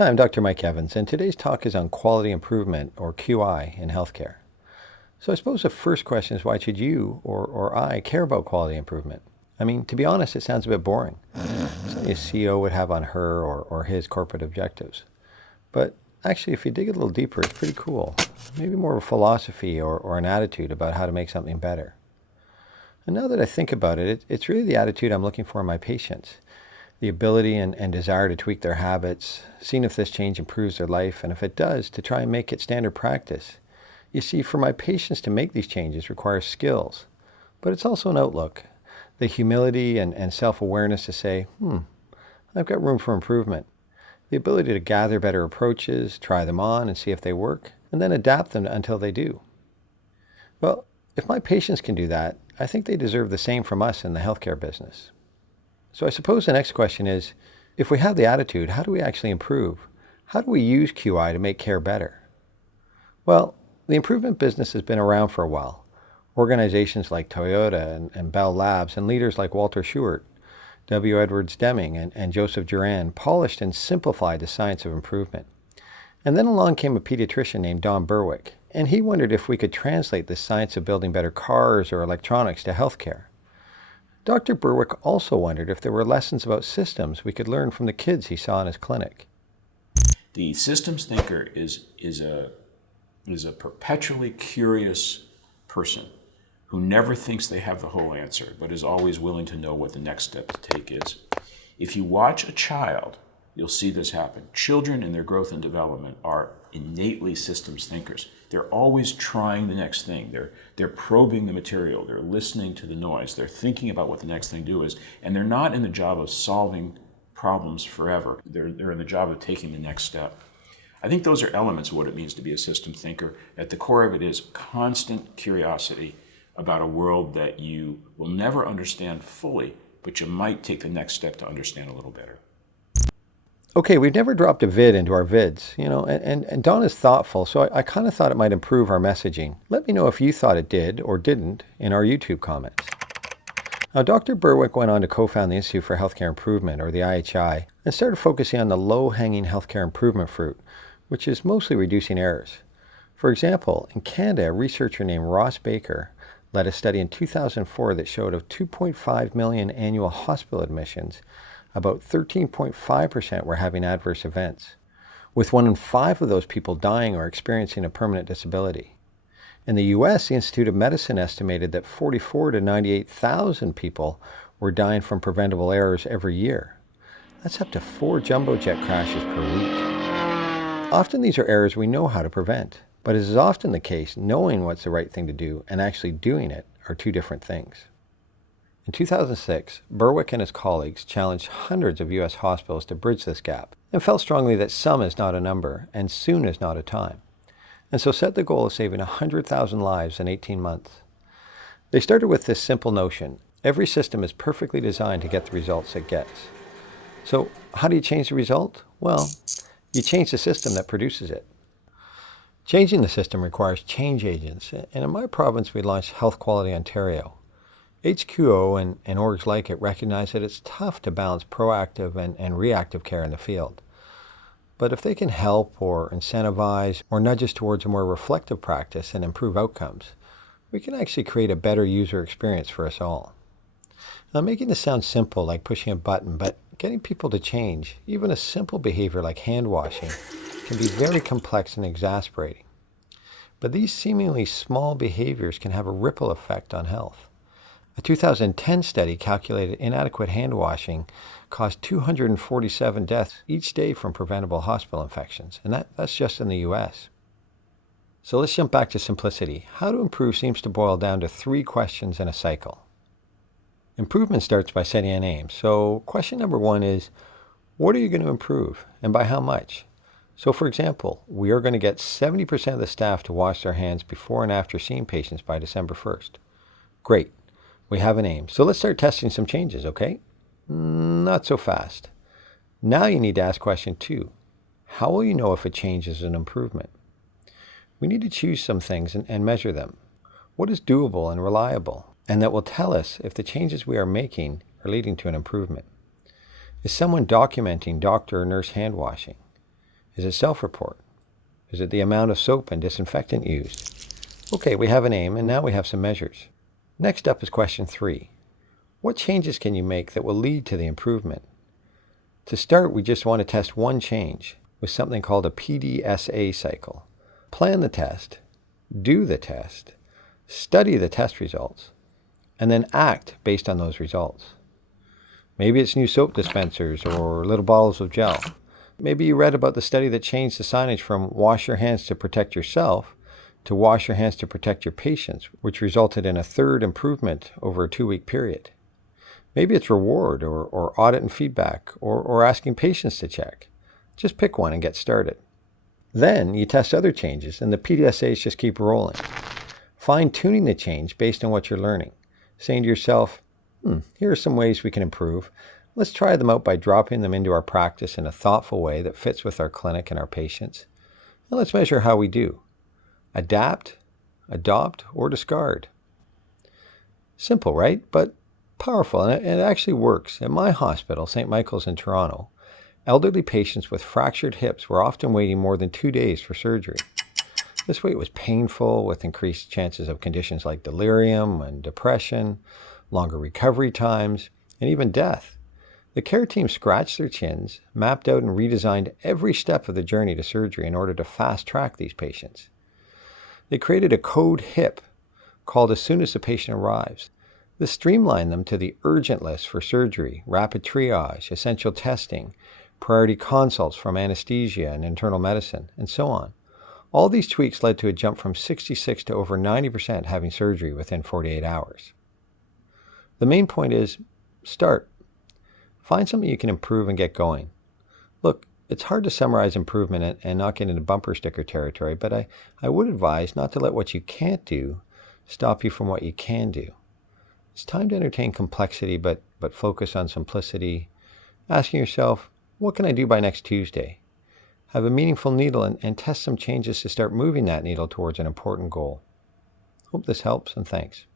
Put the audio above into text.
Hi, I'm Dr. Mike Evans, and today's talk is on quality improvement, or QI, in healthcare. So I suppose the first question is, why should you or I care about quality improvement? I mean, to be honest, it sounds a bit boring. Something a CEO would have on her or his corporate objectives. But actually, if you dig a little deeper, it's pretty cool. Maybe more of a philosophy or an attitude about how to make something better. And now that I think about it, it's really the attitude I'm looking for in my patients. The ability and desire to tweak their habits, seeing if this change improves their life, and if it does, to try and make it standard practice. You see, for my patients to make these changes requires skills, but it's also an outlook. The humility and self-awareness to say, I've got room for improvement. The ability to gather better approaches, try them on and see if they work, and then adapt them until they do. Well, if my patients can do that, I think they deserve the same from us in the healthcare business. So I suppose the next question is, if we have the attitude, how do we actually improve? How do we use QI to make care better? Well, the improvement business has been around for a while. Organizations like Toyota and Bell Labs and leaders like Walter Shewhart, W. Edwards Deming, and Joseph Juran polished and simplified the science of improvement. And then along came a pediatrician named Don Berwick, and he wondered if we could translate the science of building better cars or electronics to healthcare. Dr. Berwick also wondered if there were lessons about systems we could learn from the kids he saw in his clinic. The systems thinker is a perpetually curious person who never thinks they have the whole answer, but is always willing to know what the next step to take is. If you watch a child, you'll see this happen. Children in their growth and development are innately systems thinkers. They're always trying the next thing. They're probing the material. They're listening to the noise. They're thinking about what the next thing to do is, and they're not in the job of solving problems forever. They're in the job of taking the next step. I think those are elements of what it means to be a system thinker. At the core of it is constant curiosity about a world that you will never understand fully, but you might take the next step to understand a little better. Okay, we've never dropped a vid into our vids, and Don is thoughtful, so I kind of thought it might improve our messaging. Let me know if you thought it did or didn't in our YouTube comments. Now, Dr. Berwick went on to co-found the Institute for Healthcare Improvement, or the IHI, and started focusing on the low-hanging healthcare improvement fruit, which is mostly reducing errors. For example, in Canada, a researcher named Ross Baker led a study in 2004 that showed of 2.5 million annual hospital admissions, about 13.5% were having adverse events, with 1 in 5 of those people dying or experiencing a permanent disability. In the U.S., the Institute of Medicine estimated that 44 to 98,000 people were dying from preventable errors every year. That's up to 4 jumbo jet crashes per week. Often these are errors we know how to prevent, but as is often the case, knowing what's the right thing to do and actually doing it are two different things. In 2006, Berwick and his colleagues challenged hundreds of U.S. hospitals to bridge this gap and felt strongly that some is not a number and soon is not a time, and so set the goal of saving 100,000 lives in 18 months. They started with this simple notion: every system is perfectly designed to get the results it gets. So how do you change the result? Well, you change the system that produces it. Changing the system requires change agents, and in my province we launched Health Quality Ontario. HQO and orgs like it recognize that it's tough to balance proactive and reactive care in the field. But if they can help or incentivize or nudge us towards a more reflective practice and improve outcomes, we can actually create a better user experience for us all. Now, making this sound simple, like pushing a button, but getting people to change, even a simple behavior like hand washing, can be very complex and exasperating. But these seemingly small behaviors can have a ripple effect on health. A 2010 study calculated inadequate hand washing caused 247 deaths each day from preventable hospital infections, and that's just in the U.S. So let's jump back to simplicity. How to improve seems to boil down to 3 questions in a cycle. Improvement starts by setting an aim. So question number 1 is, what are you going to improve, and by how much? So for example, we are going to get 70% of the staff to wash their hands before and after seeing patients by December 1st. Great. We have an aim. So let's start testing some changes, okay? Not so fast. Now you need to ask question 2. How will you know if a change is an improvement? We need to choose some things and measure them. What is doable and reliable? And that will tell us if the changes we are making are leading to an improvement. Is someone documenting doctor or nurse hand washing? Is it self-report? Is it the amount of soap and disinfectant used? Okay, we have an aim, and now we have some measures. Next up is question 3. What changes can you make that will lead to the improvement? To start, we just want to test one change with something called a PDSA cycle. Plan the test, do the test, study the test results, and then act based on those results. Maybe it's new soap dispensers or little bottles of gel. Maybe you read about the study that changed the signage from wash your hands to protect yourself to wash your hands to protect your patients, which resulted in a third improvement over a 2-week period. Maybe it's reward or audit and feedback or asking patients to check. Just pick one and get started. Then you test other changes and the PDSAs just keep rolling. Fine-tuning the change based on what you're learning. Saying to yourself, here are some ways we can improve. Let's try them out by dropping them into our practice in a thoughtful way that fits with our clinic and our patients. And let's measure how we do. Adapt, adopt, or discard. Simple, right? But powerful, and it actually works. At my hospital, St. Michael's in Toronto, elderly patients with fractured hips were often waiting more than 2 days for surgery. This wait was painful, with increased chances of conditions like delirium and depression, longer recovery times, and even death. The care team scratched their chins, mapped out and redesigned every step of the journey to surgery in order to fast-track these patients. They created a code HIP called as soon as the patient arrives. This streamlined them to the urgent list for surgery, rapid triage, essential testing, priority consults from anesthesia and internal medicine, and so on. All these tweaks led to a jump from 66 to over 90% having surgery within 48 hours. The main point is, start. Find something you can improve and get going. Look, it's hard to summarize improvement and not get into bumper sticker territory, but I would advise not to let what you can't do stop you from what you can do. It's time to entertain complexity, but focus on simplicity. Asking yourself, what can I do by next Tuesday? Have a meaningful needle and test some changes to start moving that needle towards an important goal. Hope this helps, and thanks.